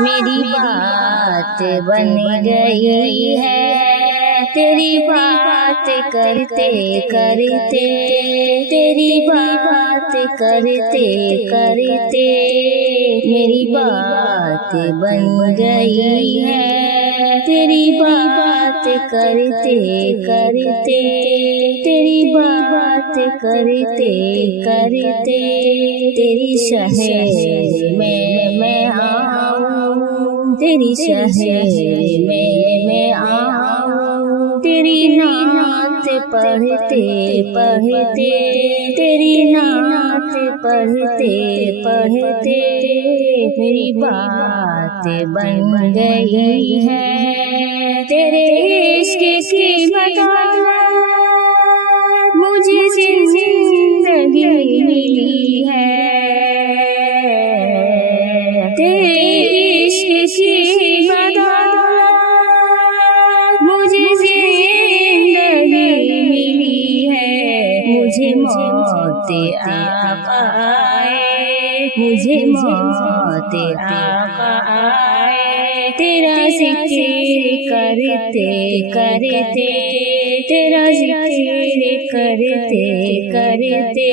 میری بات بن گئی ہے تیری بات کرتے کرتے، تیری بات کرتے کرتے میری بات بن گئی ہے تیری بات کرتے کرتے، تیری بات کرتے کرتے تیری شہر میں آؤں، تیری شہر میں آؤں، تیری نعت پڑھتے پڑھتے، تیری نعت پڑھتے پڑھتے میری بات بن گئی ہے تیرے عشق کی بدولت مجھے زندگی ملی ہے، تیرے عشق کی بدولت مجھے زندگی ملی ہے، مجھے موت آ پائے، مجھے موت آ پائے تیرا ذکر کرتے کرتے، تیرا ذکر کرتے کرتے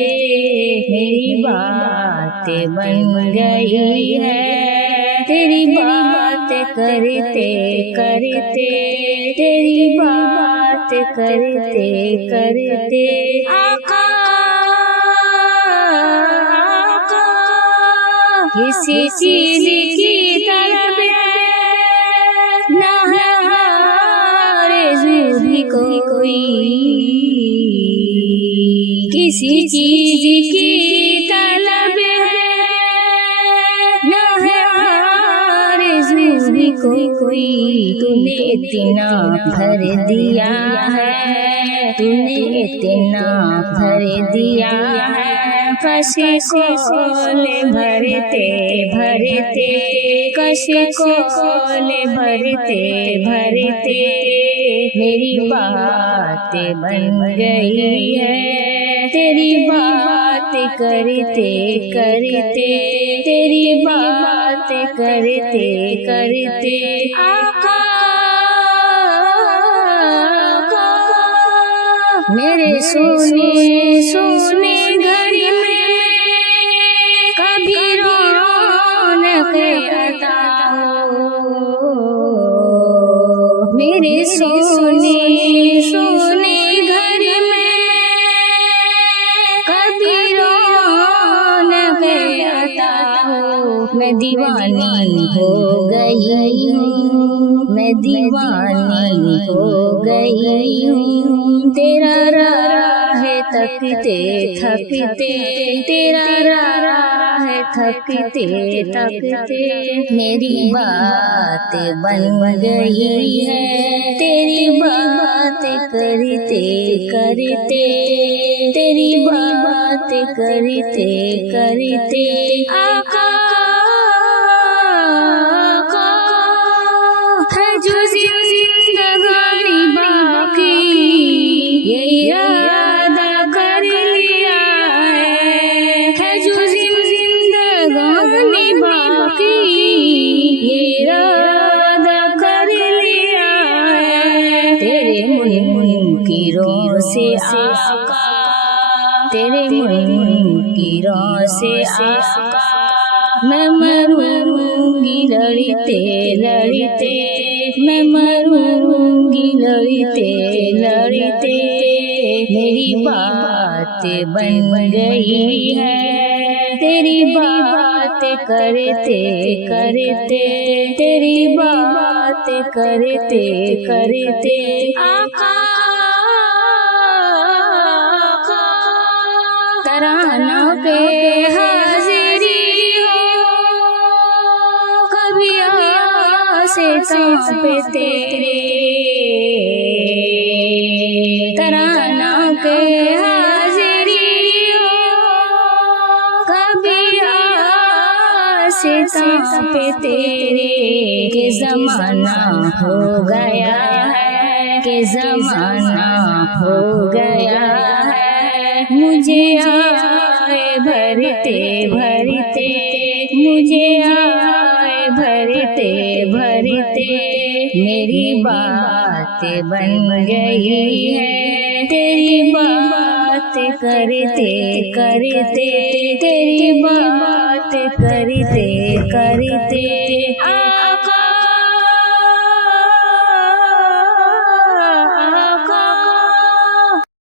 میری بات بن گئی ہے تیری بات کرتے کرتے، تیری بات کرتے کرتے آقا آقا کسی چیز کی طلب نہ ہے آرزو بھی کوئی، کسی چیز کی طلب نہ ہے آرزو بھی کوئی، تو نے اتنا بھر دیا ہے، تو نے اتنا بھر دیا ہے کش کول بھرتے بھرتے، کش کول بھرتے بھرتے میری بات بن گئی ہے تیری بات کرتے کرتے، تیری بات کرتے کرتے آقا میرے سونے سونے گھر میں کبھی رونق عطا ہو، میرے سونے سونے گھر میں کبھی رونق عطا ہو، میں دیوانی ہو گئی ہوں، میں دیوانی ہو گئی ہوں تیرا راہ تکتے تھکتے، تیرا راہ تھکتے تھکتے میری بات بن گئی ہے تیری بات کرتے کرتے، تیری بات کرتے کرتے آقا ہے جو زندگانی باقی یہ ارادہ کر لیا ہے جو زندگانی باقی یہ ارادہ کر لیا ہے، تیرے منکروں سے آقا، تیرے منکروں سے آقا میں مروں گی لڑتے لڑتے، میں مروں گی لڑتے لڑتے میری بات بن گئی ہے تیری بات کرتے کرتے، تیری بات کرتے کرتے آقا ترانہ پہ حاضری ہو کبھی آستاں پہ تیرے، ترانہ پہ حاضری ہو کبھی آستاں پہ تیرے، کہ زمانہ ہو گیا ہے، کہ زمانہ ہو گیا ہے مجھے آئے بھرتے بھرتے، مجھے آئے بھرتے بھرتے میری بات بن گئی ہے، تیری بات کرتے کرتے، تیری بات کرتے کرتے